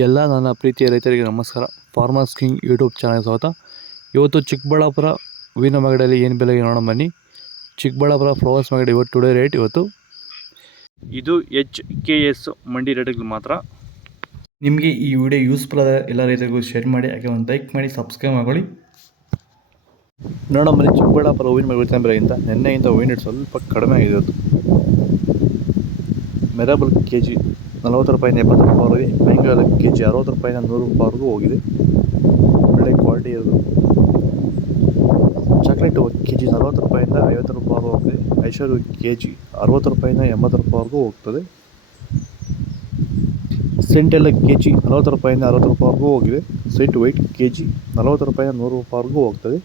ಎಲ್ಲ ನನ್ನ ಪ್ರೀತಿಯ ರೈತರಿಗೆ ನಮಸ್ಕಾರ. ಫಾರ್ಮರ್ಸ್ ಕಿಂಗ್ ಯೂಟ್ಯೂಬ್ ಚಾನಲ್ ಸ್ವಾಗತ. ಇವತ್ತು ಚಿಕ್ಕಬಳ್ಳಾಪುರ ಹೂವಿನ ಮಾರ್ಕೆಟಲ್ಲಿ ಏನು ಬೆಲೆಗೆ ನೋಡೋಣ ಬನ್ನಿ. ಚಿಕ್ಕಬಳ್ಳಾಪುರ ಫ್ಲವರ್ಸ್ ಮಾರ್ಕೆಟ್ ಇವತ್ತು ಟುಡೇ ರೇಟ್ ಇವತ್ತು ಇದು HKS ಮಂಡಿ ರೇಟ್ಗಳು ಮಾತ್ರ. ನಿಮಗೆ ಈ ವಿಡಿಯೋ ಯೂಸ್ಫುಲ್ ಆದ ಎಲ್ಲ ರೈತರಿಗೂ ಶೇರ್ ಮಾಡಿ, ಹಾಗೆ ಒಂದು ಲೈಕ್ ಮಾಡಿ, ಸಬ್ಸ್ಕ್ರೈಬ್ ಮಾಡ್ಕೊಳ್ಳಿ. ನೋಡೋಣ ಬನ್ನಿ, ಚಿಕ್ಕಬಳ್ಳಾಪುರ ಹೂವಿನ ಮಾರ್ಕೆಟ್ ಬೆಲೆಗಿಂತ ನಿನ್ನೆಗಿಂತ ಹೂವಿನ ರೇಟ್ ಸ್ವಲ್ಪ ಕಡಿಮೆ ಆಗಿದೆ. ಇವತ್ತು ಮೆರಾಬಲ್ KG 40 ರೂಪಾಯಿಂದ 70 ರೂಪಾಯಿವರೆಗೆ, ಮ್ಯಾಂಗೋ KG 60 ರೂಪಾಯಿಂದ 100 ರೂಪಾಯಿವರೆಗೂ ಹೋಗಿದೆ. ಒಳ್ಳೆ ಕ್ವಾಲಿಟಿ ಇರೋದು. ಚಾಕ್ಲೇಟು KG 40 ರೂಪಾಯಿಂದ 50 ರೂಪಾಯಿವರೆಗೂ ಹೋಗ್ತದೆ. ಐಶ್ವರ್ಯ KG 60 ರೂಪಾಯಿಂದ 80 ರೂಪಾಯಿವರೆಗೂ ಹೋಗ್ತದೆ. ಸೆಂಟ್ ಎಲ್ಲ KG 40 ರೂಪಾಯಿಂದ 60 ರೂಪಾಯಿವರೆಗೂ ಹೋಗಿದೆ. ಸೆಂಟ್ ವೈಟ್ KG 40 ರೂಪಾಯಿಂದ 100 ರೂಪಾಯಿವರೆಗೂ ಹೋಗ್ತದೆ.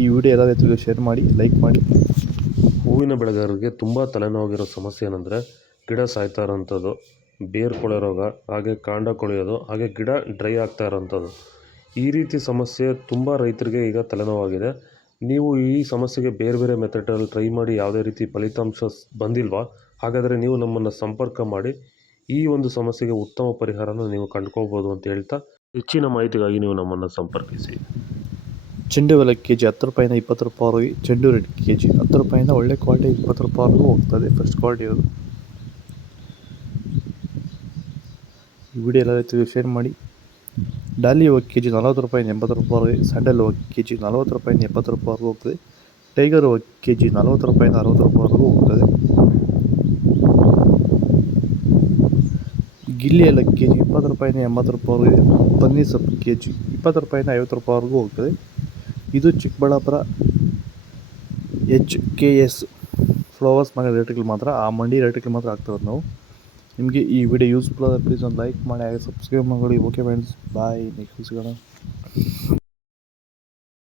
ಈ ವಿಡಿಯೋ ಎಲ್ಲ ರೈತರಿಗೆ ಶೇರ್ ಮಾಡಿ, ಲೈಕ್ ಮಾಡಿ. ಹೂವಿನ ಬೆಳೆಗಾರರಿಗೆ ತುಂಬ ತಲೆನೋವಾಗಿರೋ ಸಮಸ್ಯೆ ಏನಂದರೆ ಗಿಡ ಸಾಯ್ತಾ ಇರೋಂಥದ್ದು, ಬೇರು ಕೊಳೆ ರೋಗ, ಹಾಗೆ ಕಾಂಡ ಕೊಳೆಯೋದು, ಹಾಗೆ ಗಿಡ ಡ್ರೈ ಆಗ್ತಾ ಇರೋಂಥದ್ದು. ಈ ರೀತಿ ಸಮಸ್ಯೆ ತುಂಬ ರೈತರಿಗೆ ಈಗ ತಲೆನೋವಾಗಿದೆ. ನೀವು ಈ ಸಮಸ್ಯೆಗೆ ಬೇರೆ ಬೇರೆ ಮೆಥಡಲ್ಲಿ ಟ್ರೈ ಮಾಡಿ ಯಾವುದೇ ರೀತಿ ಫಲಿತಾಂಶ ಬಂದಿಲ್ವಾ? ಹಾಗಾದರೆ ನೀವು ನಮ್ಮನ್ನು ಸಂಪರ್ಕ ಮಾಡಿ ಈ ಒಂದು ಸಮಸ್ಯೆಗೆ ಉತ್ತಮ ಪರಿಹಾರನ ನೀವು ಕಂಡುಕೋಬೋದು ಅಂತ ಹೇಳ್ತಾ, ಹೆಚ್ಚಿನ ಮಾಹಿತಿಗಾಗಿ ನೀವು ನಮ್ಮನ್ನು ಸಂಪರ್ಕಿಸಿ. ಚೆಂಡು ಎಲ್ಲ KG 10 ರೂಪಾಯಿಂದ 20 ರೂಪಾಯಿವರೆಗೆ. ಚೆಂಡು ರೆಡ್ KG 10 ರೂಪಾಯಿಂದ ಒಳ್ಳೆ ಕ್ವಾಲಿಟಿ 20 ರೂಪಾಯಿವರೆಗೂ ಹೋಗ್ತದೆ. ಫಸ್ಟ್ ಕ್ವಾಲಿಟಿ ಇರೋದು. ಈ ವಿಡಿಯೋ ಎಲ್ಲ ರೈತರಿಗೆ ಶೇರ್ ಮಾಡಿ. ಡಾಲಿ ಹೋಗಿ KG 40 ರೂಪಾಯಿಂದ 80 ರೂಪಾಯಿವರೆಗೆ. ಸ್ಯಾಂಡಲ್ ಹೋಗಿ KG 40 ರೂಪಾಯಿಂದ 70 ರೂಪಾಯಿವರೆಗೂ ಹೋಗ್ತದೆ. ಟೈಗರ್ ಹೋಗಿ KG 40 ರೂಪಾಯಿಂದ 60 ರೂಪಾಯಿವರೆಗೂ ಹೋಗ್ತದೆ. ಗಿಲ್ಲಿ ಎಲ್ಲ KG 20 ರೂಪಾಯಿಂದ 80 ರೂಪಾಯಿವರೆಗೆ. ಪನ್ನೀರ್ ಸೊಪ್ಪು KG 20 ರೂಪಾಯಿಂದ 50 ರೂಪಾಯಿವರೆಗೂ ಹೋಗ್ತದೆ. ಇದು ಚಿಕ್ಕಬಳ್ಳಾಪುರ HKS ಫ್ಲವರ್ಸ್ ಮಾರ್ಕೆಟ್ ರೇಟ್ಗಳು ಮಾತ್ರ, ಆ ಮಂಡಿ ರೇಟ್ಗಳು ಮಾತ್ರ ಆಗ್ತಾಯಿರೋದು ನಾವು. ನಿಮಗೆ ಈ ವಿಡಿಯೋ ಯೂಸ್ಫುಲ್ ಆದರೆ ಪ್ಲೀಸ್ ಒಂದು ಲೈಕ್ ಮಾಡಿ, ಹಾಗೆ ಸಬ್ಸ್ಕ್ರೈಬ್ ಮಾಡಿ. ಓಕೆ ಫ್ರೆಂಡ್ಸ್, ಬಾಯ್. ನೆಕ್ಸ್ಟ್ ಸಿಗೋಣ.